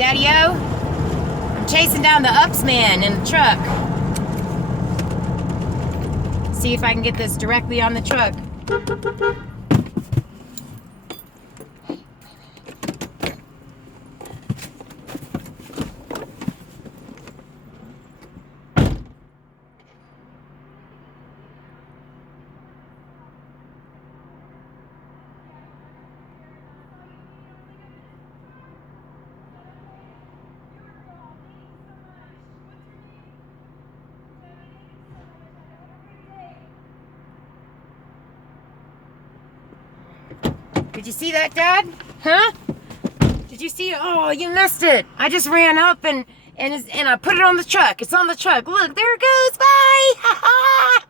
Daddy-o, I'm chasing down the Ups man in the truck. See if I can get this directly on the truck. Did you see that, Dad? Huh? Did you see it? Oh, you missed it. I just ran up and I put it on the truck. It's on the truck. Look, there it goes. Bye. Ha ha.